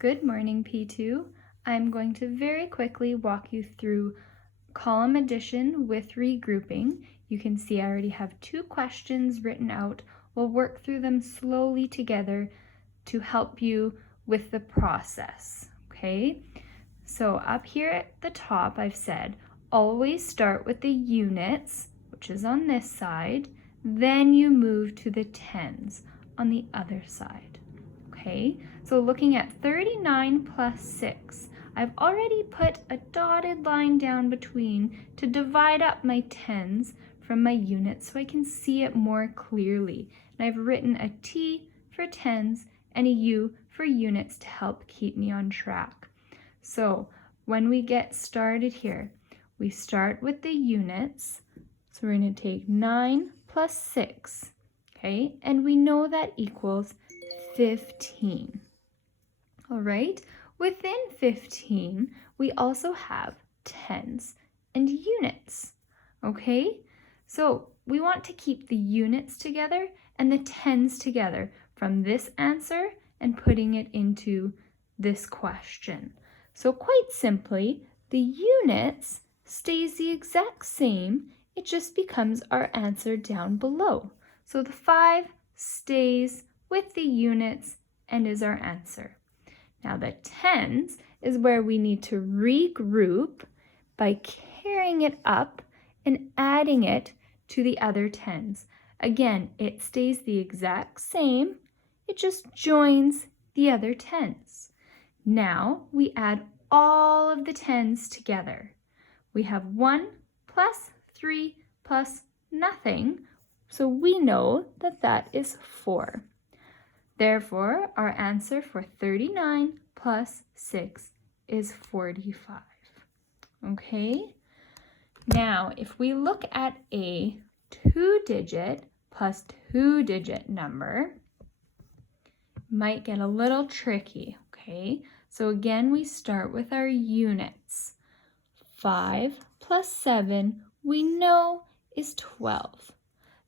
Good morning, P2. I'm going to very quickly walk you through column addition with regrouping. You can see I already have 2 questions written out. We'll work through them slowly together to help you with the process, okay? So up here at the top, I've said, always start with the units, which is on this side, then you move to the tens on the other side. Okay, so looking at 39 plus 6, I've already put a dotted line down between to divide up my tens from my units so I can see it more clearly. And I've written a T for tens and a U for units to help keep me on track. So when we get started here, we start with the units. So we're going to take 9 plus 6, okay? And we know that equals 15. All right, within 15, we also have tens and units, okay? So we want to keep the units together and the tens together from this answer and putting it into this question. So quite simply, the units stays the exact same, it just becomes our answer down below. So the 5 stays with the units and is our answer. Now the tens is where we need to regroup by carrying it up and adding it to the other tens. Again, it stays the exact same, it just joins the other tens. Now we add all of the tens together. We have 1 plus 3 plus nothing, so we know that that is 4. Therefore, our answer for 39 plus 6 is 45. Okay? Now, if we look at a 2-digit plus 2-digit number, it might get a little tricky, okay? So again, we start with our units. 5 plus 7, we know, is 12.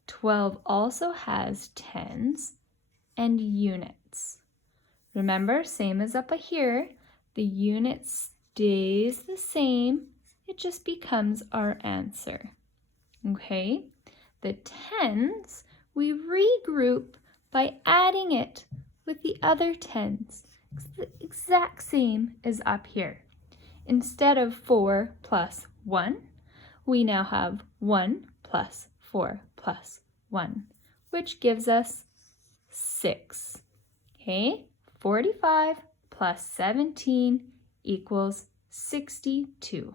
12 also has tens and units. Remember, same as up here, the unit stays the same, it just becomes our answer. Okay, the tens, we regroup by adding it with the other tens. It's the exact same as up here. Instead of 4 plus 1, we now have 1 plus 4 plus 1, which gives us 6. Okay, 45 plus 17 equals 62.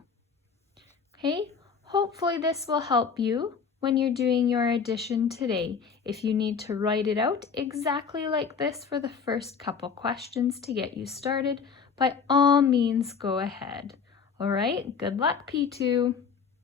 Okay, hopefully this will help you when you're doing your addition today. If you need to write it out exactly like this for the first couple questions to get you started, by all means go ahead. All right, good luck, P2.